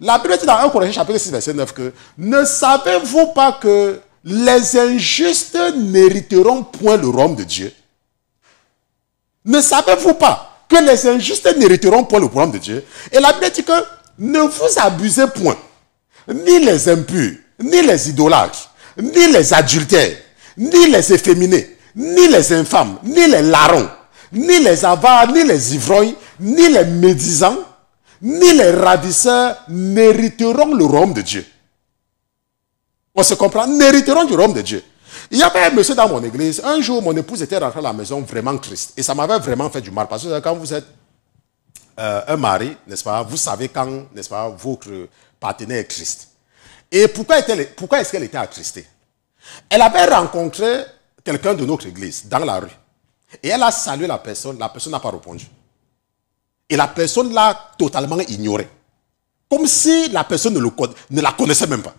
La Bible dit dans 1 Corinthiens chapitre 6, verset 9 que ne savez-vous pas que les injustes n'hériteront point le royaume de Dieu? Ne savez-vous pas que les injustes n'hériteront point le royaume de Dieu? Et la Bible dit que ne vous abusez point, ni les impurs, ni les idolâtres, ni les adultères, ni les efféminés, ni les infâmes, ni les larrons, ni les avares, ni les ivrognes, ni les médisants, ni les ravisseurs n'hériteront le royaume de Dieu. On se comprend? N'hériteront du royaume de Dieu. Il y avait un monsieur dans mon église. Un jour, mon épouse était rentrée à la maison vraiment triste. Et ça m'avait vraiment fait du mal. Parce que quand vous êtes un mari, n'est-ce pas, vous savez quand, n'est-ce pas, votre partenaire est triste. Et pourquoi est-ce qu'elle était attristée? Elle avait rencontré quelqu'un de notre église dans la rue. Et elle a salué la personne n'a pas répondu. Et la personne l'a totalement ignoré. Comme si la personne ne la connaissait même pas.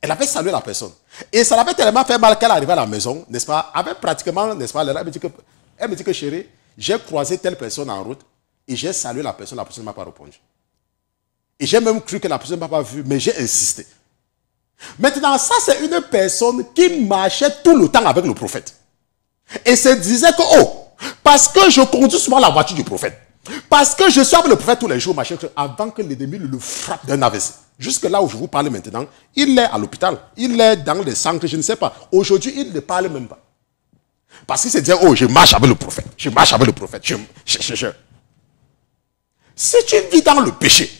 Elle avait salué la personne. Et ça l'avait tellement fait mal qu'elle arrivait à la maison, n'est-ce pas, avec pratiquement, n'est-ce pas, elle me dit que chérie, j'ai croisé telle personne en route et j'ai salué la personne ne m'a pas répondu. Et j'ai même cru que la personne ne m'a pas vu, mais j'ai insisté. Maintenant, ça c'est une personne qui marchait tout le temps avec le prophète. Et se disait que, oh, parce que je conduis souvent la voiture du prophète, parce que je suis avec le prophète tous les jours, machin, avant que l'ennemi le frappe d'un AVC. Jusque là où je vous parle maintenant, il est à l'hôpital, il est dans les centres, je ne sais pas. Aujourd'hui, il ne parle même pas. Parce qu'il se disait, oh, je marche avec le prophète, je marche avec le prophète. Si tu vis dans le péché,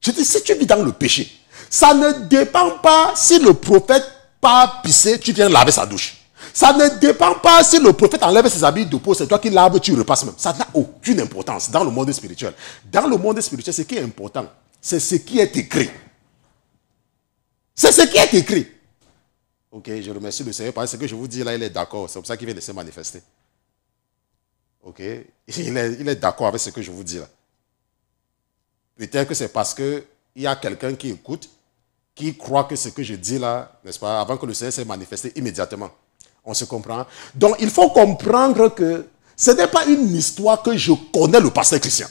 je dis, si tu vis dans le péché, ça ne dépend pas si le prophète part pisser, tu viens laver sa douche. Ça ne dépend pas si le prophète enlève ses habits de peau, c'est toi qui laves, tu repasses même. Ça n'a aucune importance dans le monde spirituel. Dans le monde spirituel, ce qui est important, c'est ce qui est écrit. C'est ce qui est écrit. Ok, je remercie le Seigneur parce que ce que je vous dis là, il est d'accord. C'est pour ça qu'il vient de se manifester. Ok, il est d'accord avec ce que je vous dis là. Peut-être que c'est parce qu'il y a quelqu'un qui écoute, qui croit que ce que je dis là, n'est-ce pas, avant que le Seigneur s'est manifesté immédiatement. On se comprend? Donc, il faut comprendre que ce n'est pas une histoire que je connais le pasteur Christian.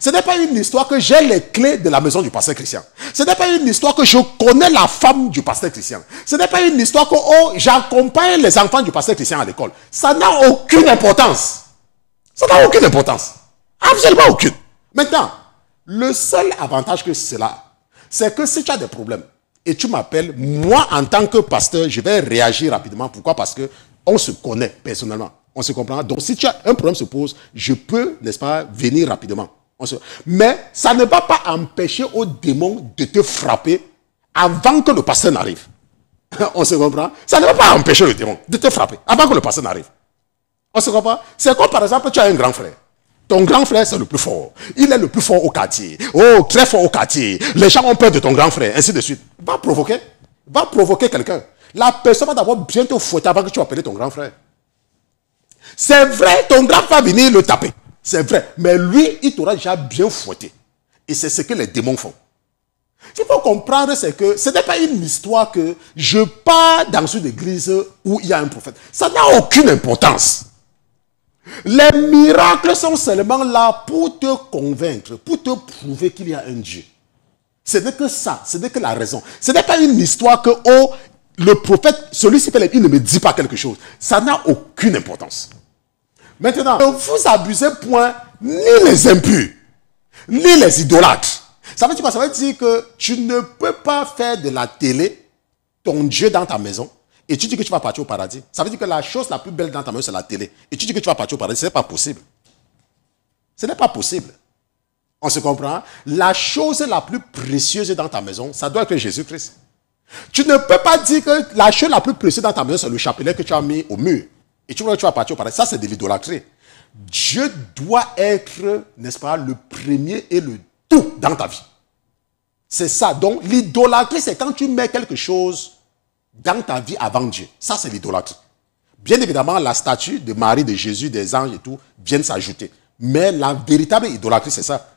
Ce n'est pas une histoire que j'ai les clés de la maison du pasteur Christian. Ce n'est pas une histoire que je connais la femme du pasteur Christian. Ce n'est pas une histoire que oh, j'accompagne les enfants du pasteur Christian à l'école. Ça n'a aucune importance. Ça n'a aucune importance. Absolument aucune. Maintenant, le seul avantage que cela, c'est que si tu as des problèmes, et tu m'appelles, moi en tant que pasteur, je vais réagir rapidement. Pourquoi? Parce qu'on se connaît personnellement. On se comprend. Donc si tu as un problème se pose, je peux, n'est-ce pas, venir rapidement. Mais ça ne va pas empêcher au démon de te frapper avant que le pasteur n'arrive. On se comprend? Ça ne va pas empêcher le démon de te frapper avant que le pasteur n'arrive. On se comprend? C'est comme par exemple, tu as un grand frère. Ton grand frère, c'est le plus fort. Il est le plus fort au quartier. Oh, très fort au quartier. Les gens ont peur de ton grand frère, ainsi de suite. Va provoquer quelqu'un. La personne va d'abord bien te fouetter avant que tu appelles ton grand frère. C'est vrai, ton grand frère va venir le taper. C'est vrai. Mais lui, il t'aura déjà bien fouetté. Et c'est ce que les démons font. Ce qu'il faut comprendre, c'est que ce n'est pas une histoire que je pars dans une église où il y a un prophète. Ça n'a aucune importance. Les miracles sont seulement là pour te convaincre, pour te prouver qu'il y a un Dieu. Ce n'est que ça, ce n'est que la raison. Ce n'est pas une histoire que, oh, le prophète, celui-ci, il ne me dit pas quelque chose. Ça n'a aucune importance. Maintenant, ne vous abusez point ni les impurs, ni les idolâtres. Ça veut dire quoi? Ça veut dire que tu ne peux pas faire de la télé ton Dieu dans ta maison. Et tu dis que tu vas partir au paradis. Ça veut dire que la chose la plus belle dans ta maison, c'est la télé. Et tu dis que tu vas partir au paradis. Ce n'est pas possible. Ce n'est pas possible. On se comprend? La chose la plus précieuse dans ta maison, ça doit être Jésus-Christ. Tu ne peux pas dire que la chose la plus précieuse dans ta maison, c'est le chapelet que tu as mis au mur. Et tu vois que tu vas partir au paradis. Ça, c'est de l'idolâtrie. Dieu doit être, n'est-ce pas, le premier et le tout dans ta vie. C'est ça. Donc, l'idolâtrie, c'est quand tu mets quelque chose dans ta vie avant Dieu. Ça, c'est l'idolâtrie. Bien évidemment, la statue de Marie, de Jésus, des anges et tout viennent s'ajouter. Mais la véritable idolâtrie, c'est ça.